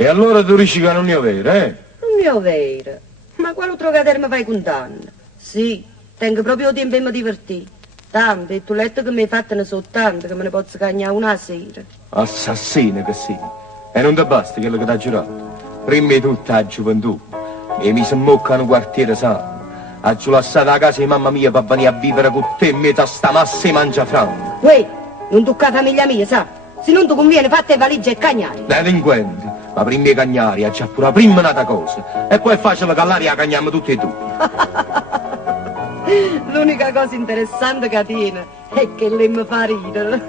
E allora tu dici che non ne ho vero, eh? Non ne ho vero. Ma quale trovatore mi fai condanna? Sì, tengo proprio tempo per mi divertire. Tanto, e tu letto che mi hai fatto ne soltanto che me ne posso cagnare una sera. Assassino che sei. E non ti basta quello che ti ha giurato. Prima di tutto la gioventù. E mi si mocca un quartiere sano. Ha lasciato la casa di mamma mia per venire a vivere con te in mezzo a sta massa e mangia franco. Uè, non tocca la famiglia mia, sa? Se non ti conviene fatte valigie e cagnari. Delinquenti, ma prima i cagnari, c'è pure la prima nata cosa. E poi è facile che l'aria la cagniamo tutti e due. L'unica cosa interessante che tiene è che lei mi fa ridere.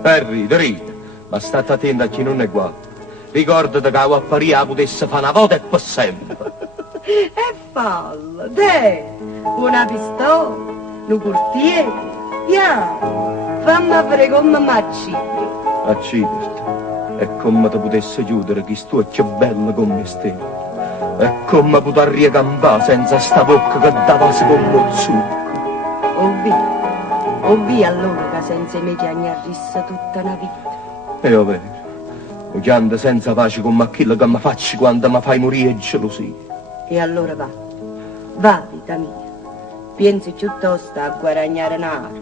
Ride. Ma state attento a chi non ne guarda. Ricordati che la guapparia potesse fare una volta e per sempre. E fallo, dai, una pistola, un portiere, fammi vedere come mi accidi. Acciderti. E come ti potesse chiudere chi tu è più bello come te. E come poter ricampare senza sta bocca che davasi con lo zucco. Ovvia allora che senza me ti agnarrisse tutta una vita. E ho vero. O chianta senza pace come quello che mi faccio quando mi fai morire di gelosia. E allora va, vita mia, pensi piuttosto a guadagnare denaro.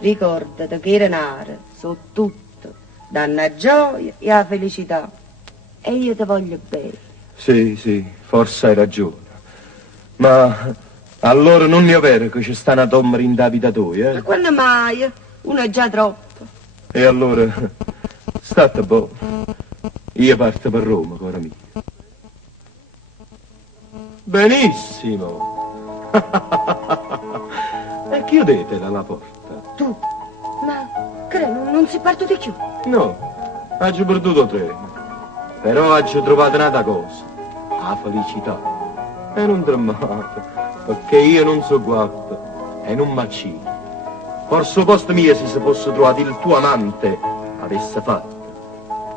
Ricordati che i denari sono tutto, danno la gioia e la felicità. E io ti voglio bene. Sì, forse hai ragione. Ma allora non è vero che ci sta una tomba in da vita tua, eh? Ma quando mai? Uno è già troppo. E allora, state buono. Io parto per Roma, cara mia. Benissimo. E chiudete dalla porta. Tu? Ma credo non si parte di più. No, oggi perduto treno. Però oggi ho trovato un'altra cosa. La felicità. E non tremate, perché io non so guappo e non m'accino. Forse al posto mio se si fosse trovato il tuo amante avesse fatto.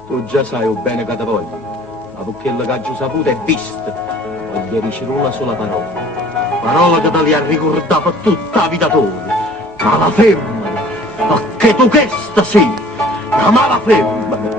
Tu già sai o bene che ti voglio, ma per quello che ho saputo e visto, voglio ricevere una sola parola. Parola che te li ha ricordato per tutta la vita tua. Ma la femmina, perché tu questa sì, una mala femmina.